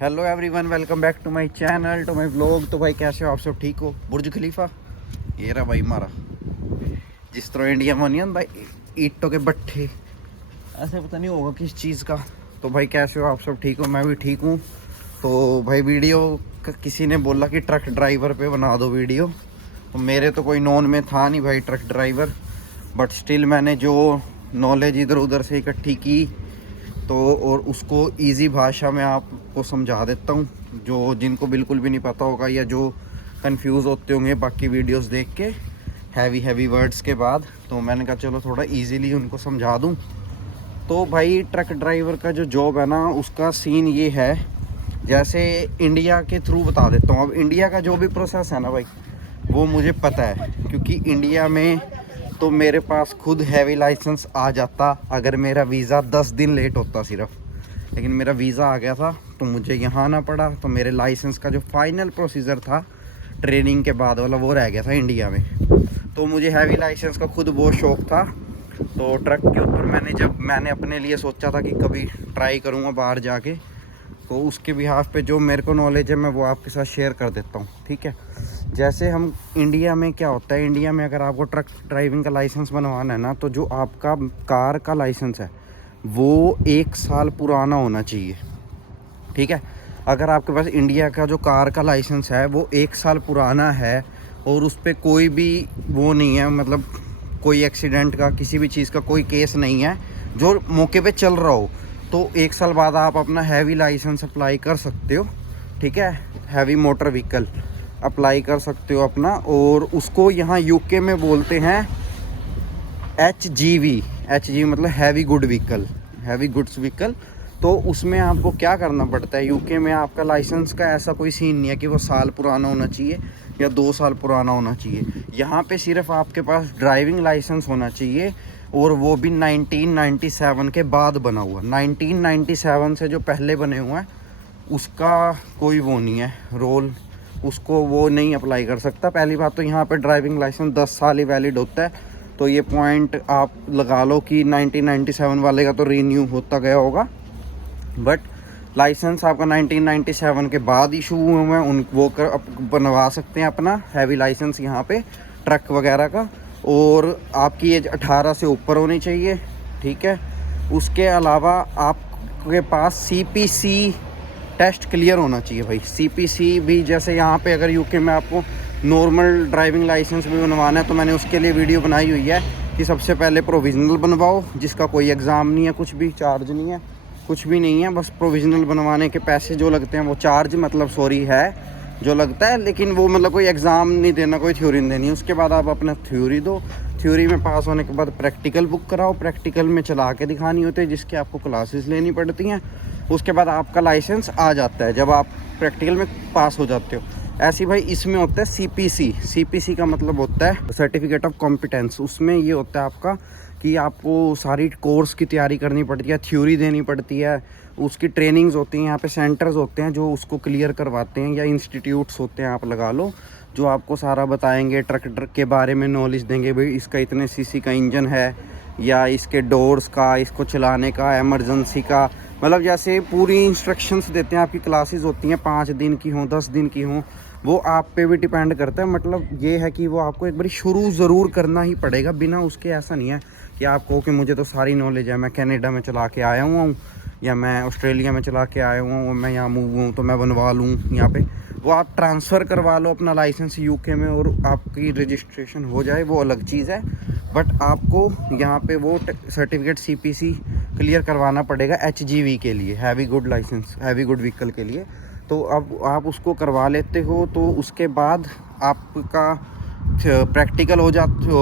Hello everyone, welcome back to my channel, to my vlog. तो भाई कैसे हो आप सब? ठीक हो? बुर्ज खलीफा ये रहा भाई हमारा, जिस तरह इंडिया में नहीं होता ईंटों के भट्ठे, ऐसे पता नहीं होगा किस चीज़ का। तो भाई कैसे हो आप सब? ठीक हो? मैं भी ठीक हूँ। तो भाई वीडियो किसी ने बोला कि ट्रक ड्राइवर पे बना दो वीडियो, तो मेरे तो कोई नॉन में था नहीं भाई ट्रक ड्राइवर, बट स्टिल मैंने जो नॉलेज इधर उधर से इकट्ठी की तो और उसको इजी भाषा में आपको समझा देता हूँ, जो जिनको बिल्कुल भी नहीं पता होगा या जो कंफ्यूज होते होंगे बाकी वीडियोस देख के हैवी वर्ड्स के बाद। तो मैंने कहा चलो थोड़ा इजीली उनको समझा दूँ। तो भाई ट्रक ड्राइवर का जो जॉब है ना, उसका सीन ये है, जैसे इंडिया के थ्रू बता देता हूँ। अब इंडिया का जो भी प्रोसेस है ना भाई, वो मुझे पता है, क्योंकि इंडिया में तो मेरे पास खुद हैवी लाइसेंस आ जाता अगर मेरा वीज़ा 10 दिन लेट होता सिर्फ, लेकिन मेरा वीज़ा आ गया था तो मुझे यहाँ आना पड़ा। तो मेरे लाइसेंस का जो फाइनल प्रोसीजर था ट्रेनिंग के बाद वाला, वो रह गया था इंडिया में। तो मुझे हैवी लाइसेंस का खुद बहुत शौक़ था। तो ट्रक के ऊपर जब मैंने अपने लिए सोचा था कि कभी ट्राई करूँगा बाहर जाके, तो उसके बिहाफ पे जो मेरे को नॉलेज है मैं वो आपके साथ शेयर कर देता हूँ, ठीक है। जैसे हम इंडिया में क्या होता है, इंडिया में अगर आपको ट्रक ड्राइविंग का लाइसेंस बनवाना है ना, तो जो आपका कार का लाइसेंस है वो 1 साल पुराना होना चाहिए, ठीक है। अगर आपके पास इंडिया का जो कार का लाइसेंस है वो 1 साल पुराना है और उस पर कोई भी वो नहीं है, मतलब कोई एक्सीडेंट का किसी भी चीज़ का कोई केस नहीं है जो मौके पे चल रहा हो, तो 1 साल बाद आप अपना हैवी लाइसेंस अप्लाई कर सकते हो, ठीक है। हैवी मोटर व्हीकल अप्लाई कर सकते हो अपना, और उसको यहाँ यूके में बोलते हैं HGV। HGV मतलब heavy good vehicle, heavy goods vehicle. तो उसमें आपको क्या करना पड़ता है, यूके में आपका लाइसेंस का ऐसा कोई सीन नहीं है कि वो साल पुराना होना चाहिए या 2 साल पुराना होना चाहिए। यहाँ पे सिर्फ आपके पास ड्राइविंग लाइसेंस होना चाहिए, और वो भी 1997 के बाद बना हुआ। 1997 से जो पहले बने हुए हैं उसका कोई वो नहीं है रोल, उसको वो नहीं अप्लाई कर सकता। पहली बात तो यहाँ पे ड्राइविंग लाइसेंस 10 साल ही वैलिड होता है, तो ये पॉइंट आप लगा लो कि 1997 वाले का तो रीन्यू होता गया होगा, बट लाइसेंस आपका 1997 के बाद इशू हुए हैं उन वो बनवा सकते हैं अपना हैवी लाइसेंस यहाँ पे ट्रक वगैरह का। और आपकी एज 18 से ऊपर होनी चाहिए, ठीक है। उसके अलावा आपके पास CPC टेस्ट क्लियर होना चाहिए भाई। CPC भी जैसे यहाँ पे अगर यूके में आपको नॉर्मल ड्राइविंग लाइसेंस भी बनवाना है, तो मैंने उसके लिए वीडियो बनाई हुई है कि सबसे पहले प्रोविजनल बनवाओ, जिसका कोई एग्ज़ाम नहीं है, कुछ भी चार्ज नहीं है, कुछ भी नहीं है, बस प्रोविजनल बनवाने के पैसे जो लगते हैं वो चार्ज मतलब सॉरी है जो लगता है, लेकिन वो मतलब कोई एग्ज़ाम नहीं देना, कोई थ्योरी नहीं देनी। उसके बाद आप अपना थ्योरी दो, थ्योरी में पास होने के बाद प्रैक्टिकल बुक कराओ, प्रैक्टिकल में चला के दिखानी होती है, जिसकी आपको क्लासेस लेनी पड़ती हैं। उसके बाद आपका लाइसेंस आ जाता है जब आप प्रैक्टिकल में पास हो जाते हो। ऐसे भाई इसमें होता है CPC का मतलब होता है सर्टिफिकेट ऑफ कॉम्पिटेंस। उसमें ये होता है आपका कि आपको सारी कोर्स की तैयारी करनी पड़ती है, थ्योरी देनी पड़ती है, उसकी ट्रेनिंग्स होती हैं, यहाँ पे सेंटर्स होते हैं जो उसको क्लियर करवाते हैं, या इंस्टीट्यूट्स होते हैं आप लगा लो, जो आपको सारा बताएंगे, ट्रक के बारे में नॉलेज देंगे, भाई इसका इतने CC का इंजन है, या इसके डोर्स का, इसको चलाने का, एमरजेंसी का, मतलब जैसे पूरी इंस्ट्रक्शंस देते हैं। आपकी क्लासेस होती हैं 5 दिन की हों 10 दिन की हों, वो आप पे भी डिपेंड करता है। मतलब ये है कि वो आपको एक बारी शुरू ज़रूर करना ही पड़ेगा, बिना उसके ऐसा नहीं है कि आप कहो कि मुझे तो सारी नॉलेज है, मैं कनाडा में चला के आया हुआ हूँ या मैं ऑस्ट्रेलिया में चला के आया हुआ हूँ, मैं यहाँ मूव हूँ तो मैं बनवा लूँ यहाँ पे। वो आप ट्रांसफ़र करवा लो अपना लाइसेंस यूके में और आपकी रजिस्ट्रेशन हो जाए, वो अलग चीज़ है, बट आपको यहाँ पे वो सर्टिफिकेट CPC क्लियर करवाना पड़ेगा HGV के लिए, heavy good licence, heavy good vehicle के लिए। तो अब आप उसको करवा लेते हो, तो उसके बाद आपका प्रैक्टिकल हो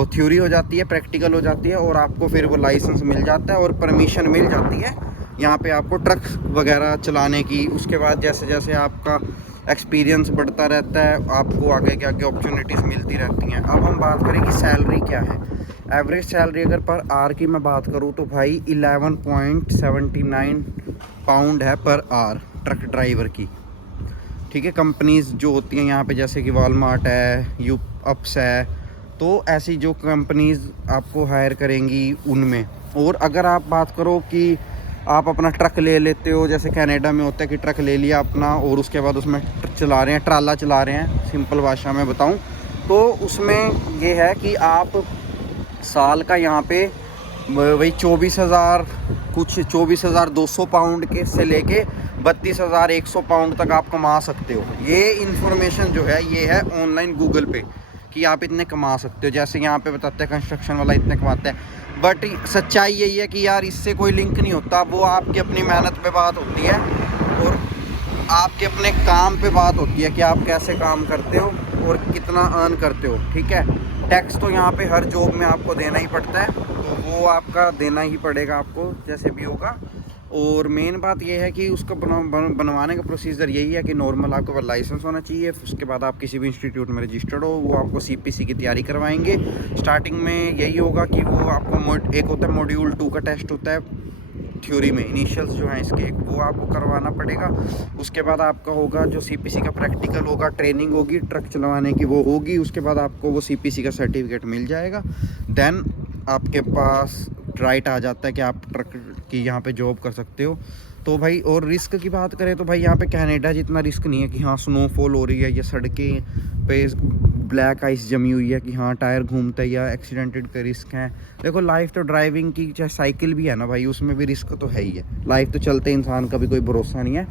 थ्योरी हो जाती है, प्रैक्टिकल हो जाती है, और आपको फिर वो लाइसेंस मिल जाता है और परमिशन मिल जाती है यहाँ पे आपको ट्रक वगैरह चलाने की। उसके बाद जैसे जैसे आपका एक्सपीरियंस बढ़ता रहता है, आपको आगे के आगे अपॉर्चुनिटीज़ मिलती रहती हैं। अब हम बात करें कि सैलरी क्या है। एवरेज सैलरी अगर पर आवर की मैं बात करूँ तो भाई 11.79 पाउंड है पर आवर ट्रक ड्राइवर की, ठीक है। कंपनीज़ जो होती हैं यहाँ पे जैसे कि वॉलमार्ट है, UPS है, तो ऐसी जो कंपनीज़ आपको हायर करेंगी उनमें। और अगर आप बात करो कि आप अपना ट्रक ले लेते हो, जैसे कनाडा में होता है कि ट्रक ले लिया अपना और उसके बाद उसमें चला रहे हैं, ट्राला चला रहे हैं, सिंपल भाषा में बताऊं तो उसमें ये है कि आप साल का यहाँ पे वही 24,000 कुछ 24,200 पाउंड के से लेके 32,100 पाउंड तक आप कमा सकते हो। ये इन्फॉर्मेशन जो है ये है ऑनलाइन गूगल पे कि आप इतने कमा सकते हो। जैसे यहाँ पे बताते हैं कंस्ट्रक्शन वाला इतने कमाता है, बट सच्चाई यही है कि यार इससे कोई लिंक नहीं होता। वो आपकी अपनी मेहनत पे बात होती है और आपके अपने काम पे बात होती है कि आप कैसे काम करते हो और कितना अर्न करते हो। ठीक है, टैक्स तो यहाँ पे हर जॉब में आपको देना ही पड़ता है, तो वो आपका देना ही पड़ेगा आपको जैसे भी होगा। और मेन बात ये है कि उसका बनवाने का प्रोसीजर यही है कि नॉर्मल आपके पास लाइसेंस होना चाहिए, उसके बाद आप किसी भी इंस्टीट्यूट में रजिस्टर्ड हो, वो आपको CPC की तैयारी करवाएंगे। स्टार्टिंग में यही होगा कि वो आपको एक होता है मॉड्यूल 2 का टेस्ट होता है थ्योरी में, इनिशियल्स जो हैं इसके, वो आपको करवाना पड़ेगा। उसके बाद आपका होगा जो CPC का प्रैक्टिकल होगा, ट्रेनिंग होगी ट्रक चलवाने की वो होगी, उसके बाद आपको वो CPC का सर्टिफिकेट मिल जाएगा। देन आपके पास राइट आ जाता है कि आप ट्रक की यहाँ पे जॉब कर सकते हो। तो भाई और रिस्क की बात करें तो भाई यहाँ पे कनाडा जितना रिस्क नहीं है कि हाँ स्नोफॉल हो रही है या सड़कें पे ब्लैक आइस जमी हुई है कि हाँ टायर घूमता है या एक्सीडेंटेड का रिस्क है। देखो लाइफ तो ड्राइविंग की चाहे साइकिल भी है ना भाई, उसमें भी रिस्क तो है ही है। लाइफ तो चलते इंसान का भी कोई भरोसा नहीं है,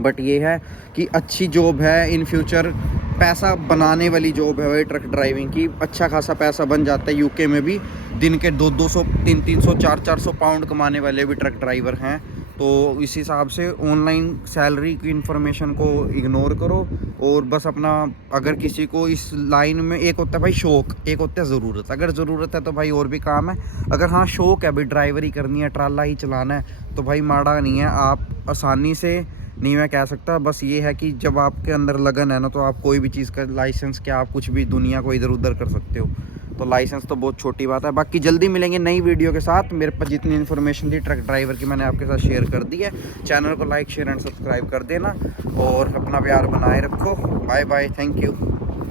बट ये है कि अच्छी जॉब है, इन फ्यूचर पैसा बनाने वाली जॉब है भाई ट्रक ड्राइविंग की। अच्छा खासा पैसा बन जाता है यूके में भी, दिन के 200 300 400 पाउंड कमाने वाले भी ट्रक ड्राइवर हैं। तो इस हिसाब से ऑनलाइन सैलरी की इन्फॉर्मेशन को इग्नोर करो और बस अपना, अगर किसी को इस लाइन में, एक होता है भाई शौक, एक होता है ज़रूरत। अगर ज़रूरत है तो भाई और भी काम है, अगर हाँ शौक है भाई ड्राइवरी करनी है, ट्राला ही चलाना है, तो भाई माड़ा नहीं है। आप आसानी से नहीं मैं कह सकता, बस ये है कि जब आपके अंदर लगन है ना तो आप कोई भी चीज़ का लाइसेंस क्या आप कुछ भी दुनिया को इधर उधर कर सकते हो। तो लाइसेंस तो बहुत छोटी बात है। बाकी जल्दी मिलेंगे नई वीडियो के साथ। मेरे पास जितनी इन्फॉर्मेशन थी ट्रक ड्राइवर की मैंने आपके साथ शेयर कर दी है। चैनल को लाइक शेयर एंड सब्सक्राइब कर देना और अपना प्यार बनाए रखो। Bye bye, thank you.